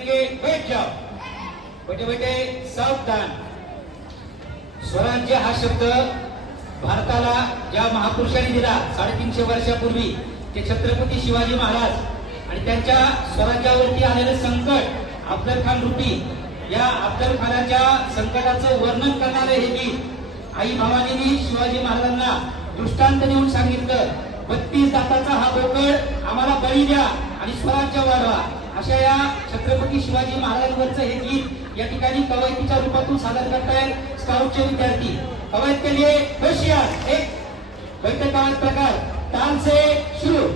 करेंगे बैठ जाओ, बेटे बेटे सावधान। स्वराज्य हा शब्द भारताला ज्या महापुरुषांनी दिला 350 वर्षापूर्वी ते छत्रपती शिवाजी महाराज आणि त्यांच्या स्वराज्यावरती आलेलं संकट अफजल खान रूपी या अफजल खानाच्या संकटाचं वर्णन करणारे हे गीत आई भवानीने शिवाजी महाराजांना दृष्टांत देऊन सांगितलं, 32 दाताचा हा बोकड आम्हाला बळी द्या आणि स्वराज्य वाढवा, अशा या छत्रपती शिवाजी महाराजांवरचं हे गीत या ठिकाणी कवायतीच्या रूपातून सादर करतायत स्काउटचे विद्यार्थी। कवायत के लिए होशियार, एक बैठक प्रकार ताल से शुरू।